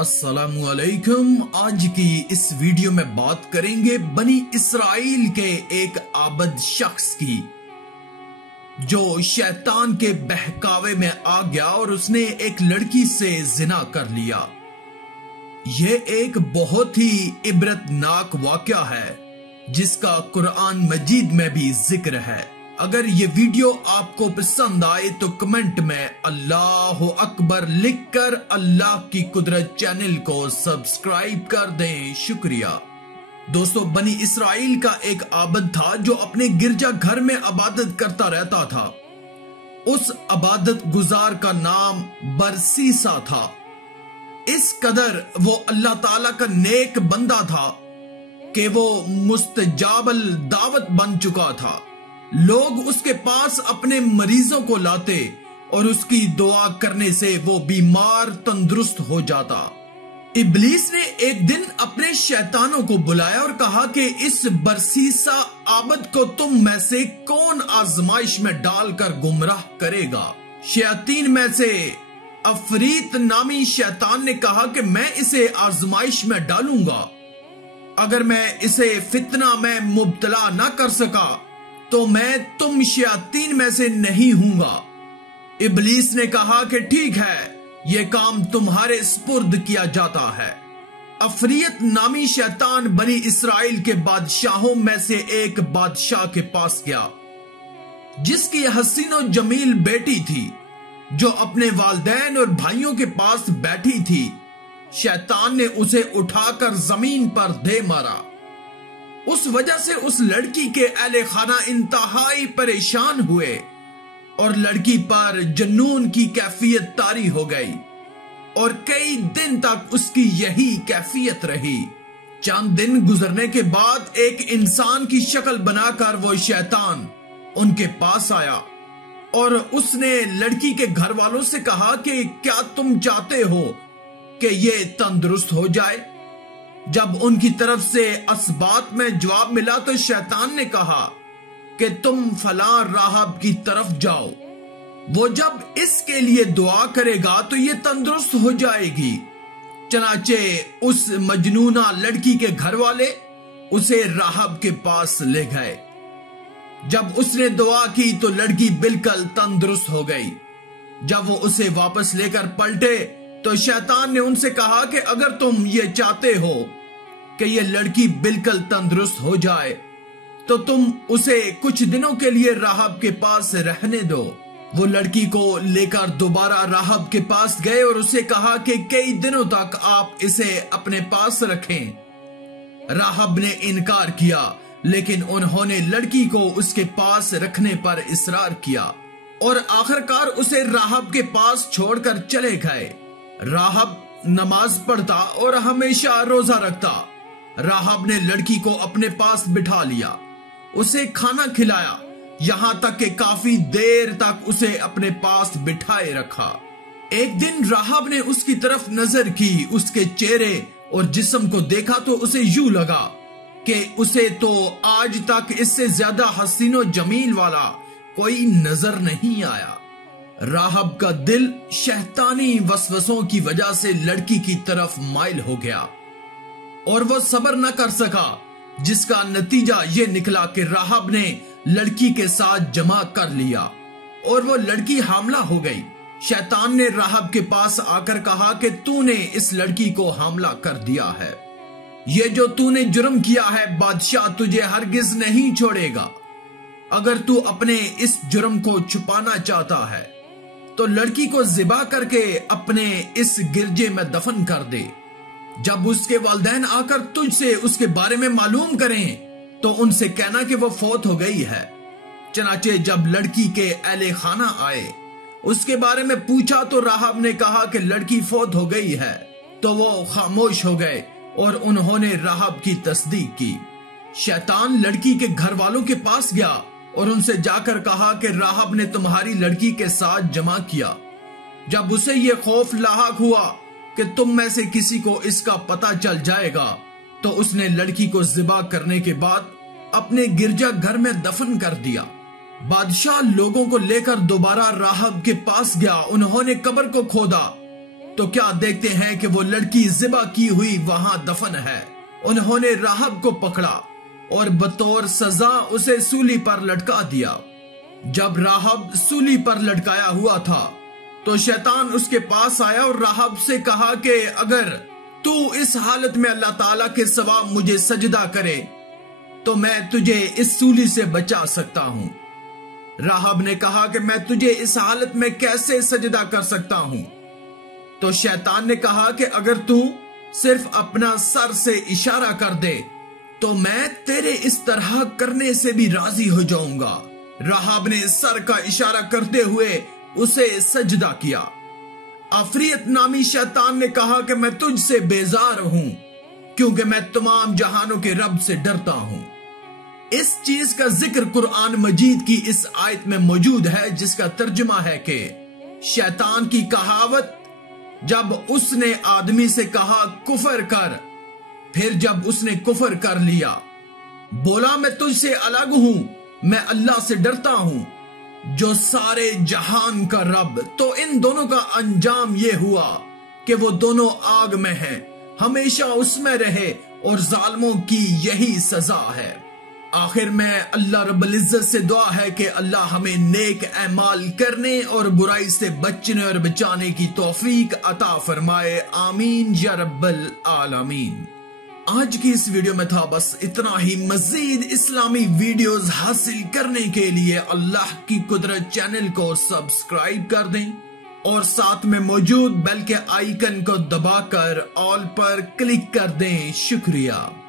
अस्सलामुअलैकुम। आज की इस वीडियो में बात करेंगे बनी इसराइल के एक आबद शख्स की जो शैतान के बहकावे में आ गया और उसने एक लड़की से जिना कर लिया। यह एक बहुत ही इबरतनाक वाक़या है जिसका कुरान मजीद में भी जिक्र है। अगर ये वीडियो आपको पसंद आए तो कमेंट में अल्लाह अकबर लिखकर अल्लाह की कुदरत चैनल को सब्सक्राइब कर दें। शुक्रिया। दोस्तों, बनी इसराइल का एक आबद था जो अपने गिरजा घर में इबादत करता रहता था। उस इबादत गुजार का नाम बरसीसा था। इस कदर वो अल्लाह ताला का नेक बंदा था कि वो मुस्तजाबल दावत बन चुका था। लोग उसके पास अपने मरीजों को लाते और उसकी दुआ करने से वो बीमार तंदुरुस्त हो जाता। इब्लीस ने एक दिन अपने शैतानों को बुलाया और कहा कि इस बरसीसा आबद को तुम में से कौन आजमाइश में डालकर गुमराह करेगा। शैतान में से अफरीत नामी शैतान ने कहा कि मैं इसे आजमाइश में डालूंगा। अगर मैं इसे फितना में मुब्तला ना कर सका तो मैं तुम शैतान में से नहीं हूंगा। इब्लीस ने कहा कि ठीक है, यह काम तुम्हारे सुपुर्द किया जाता है। अफरीत नामी शैतान बनी इसराइल के बादशाहों में से एक बादशाह के पास गया जिसकी हसीनो जमील बेटी थी जो अपने वालिदैन और भाइयों के पास बैठी थी। शैतान ने उसे उठाकर जमीन पर दे मारा। उस वजह से उस लड़की के अहले खाना इंतहाई परेशान हुए और लड़की पर जुनून की कैफियत तारी हो गई और कई दिन तक उसकी यही कैफियत रही। चंद दिन गुजरने के बाद एक इंसान की शक्ल बनाकर वो शैतान उनके पास आया और उसने लड़की के घर वालों से कहा कि क्या तुम चाहते हो कि ये तंदुरुस्त हो जाए। जब उनकी तरफ से असबात में जवाब मिला तो शैतान ने कहा कि तुम फलां राहब की तरफ जाओ, वो जब इसके लिए दुआ करेगा तो ये तंदुरुस्त हो जाएगी। चनाचे उस मजनूना लड़की के घर वाले उसे राहब के पास ले गए। जब उसने दुआ की तो लड़की बिल्कुल तंदुरुस्त हो गई। जब वो उसे वापस लेकर पलटे तो शैतान ने उनसे कहा कि अगर तुम ये चाहते हो कि ये लड़की बिल्कुल तंदुरुस्त हो जाए तो तुम उसे कुछ दिनों के लिए राहब के पास रहने दो। वो लड़की को लेकर दोबारा राहब के पास गए और उसे कहा कि कई दिनों तक आप इसे अपने पास रखें। राहब ने इनकार किया, लेकिन उन्होंने लड़की को उसके पास रखने पर इसरार किया और आखिरकार उसे राहब के पास छोड़कर चले गए। राहब नमाज पढ़ता और हमेशा रोजा रखता। राहब ने लड़की को अपने पास बिठा लिया, उसे खाना खिलाया, यहां तक कि काफी देर तक उसे अपने पास बिठाए रखा। एक दिन राहब ने उसकी तरफ नजर की, उसके चेहरे और जिस्म को देखा तो उसे यूं लगा कि उसे तो आज तक इससे ज्यादा हसीनो जमील वाला कोई नजर नहीं आया। राहब का दिल शैतानी वसवसों की वजह से लड़की की तरफ माइल हो गया और वो सब्र न कर सका, जिसका नतीजा ये निकला कि राहब ने लड़की के साथ जमा कर लिया और वो लड़की हामला हो गई। शैतान ने राहब के पास आकर कहा कि तूने इस लड़की को हामला कर दिया है। ये जो तूने जुर्म किया है, बादशाह तुझे हरगिज नहीं छोड़ेगा। अगर तू अपने इस जुर्म को छुपाना चाहता है तो लड़की को ज़िबा करके अपने इस गिरजे में दफन कर दे। जब उसके वालिदैन आकर तुझसे उसके बारे में मालूम करें तो उनसे कहना कि वो फौत हो गई है। चनाचे जब लड़की के अहले खाना आए, उसके बारे में पूछा तो राहब ने कहा कि लड़की फौत हो गई है। तो वो खामोश हो गए और उन्होंने राहब की तस्दीक की। शैतान लड़की के घर वालों के पास गया और उनसे जाकर कहा कि राहब ने तुम्हारी लड़की के साथ जमा किया। जब उसे ये खौफ लाहक हुआ कि तुम में से किसी को इसका पता चल जाएगा तो उसने लड़की को ज़िबा करने के बाद अपने गिरजा घर में दफन कर दिया। बादशाह लोगों को लेकर दोबारा राहब के पास गया। उन्होंने कब्र को खोदा تو کیا دیکھتے ہیں کہ وہ لڑکی ذبح کی ہوئی وہاں دفن ہے۔ انہوں نے راہب کو پکڑا اور بطور سزا اسے سولی پر لٹکا دیا۔ جب راہب سولی پر لٹکایا ہوا تھا تو شیطان اس کے پاس آیا اور راہب سے کہا کہ اگر تو اس حالت میں اللہ تعالیٰ کے سوا مجھے سجدہ کرے تو میں تجھے اس سولی سے بچا سکتا ہوں۔ راہب نے کہا کہ میں تجھے اس حالت میں کیسے سجدہ کر سکتا ہوں؟ تو شیطان نے کہا کہ اگر تو صرف اپنا سر سے اشارہ کر دے تو میں تیرے اس طرح کرنے سے بھی راضی ہو جاؤں گا۔ راہب نے سر کا اشارہ کرتے ہوئے اسے سجدہ کیا۔ عفریت نامی شیطان نے کہا کہ میں تجھ سے بیزار ہوں کیونکہ میں تمام جہانوں کے رب سے ڈرتا ہوں۔ اس چیز کا ذکر قرآن مجید کی اس آیت میں موجود ہے جس کا ترجمہ ہے کہ شیطان کی کہاوت جب اس نے آدمی سے کہا کفر کر، پھر جب اس نے کفر کر لیا بولا میں تجھ سے الگ ہوں، میں اللہ سے ڈرتا ہوں جو سارے جہان کا رب، تو ان دونوں کا انجام یہ ہوا کہ وہ دونوں آگ میں ہیں، ہمیشہ اس میں رہے اور ظالموں کی یہی سزا ہے۔ آخر میں اللہ رب العزت سے دعا ہے کہ اللہ ہمیں نیک اعمال کرنے اور برائی سے بچنے اور بچانے کی توفیق عطا فرمائے، آمین یا رب العالمین۔ آج کی اس ویڈیو میں تھا بس اتنا ہی۔ مزید اسلامی ویڈیوز حاصل کرنے کے لیے اللہ کی قدرت چینل کو سبسکرائب کر دیں اور ساتھ میں موجود بیل کے آئیکن کو دبا کر آل پر کلک کر دیں۔ شکریہ۔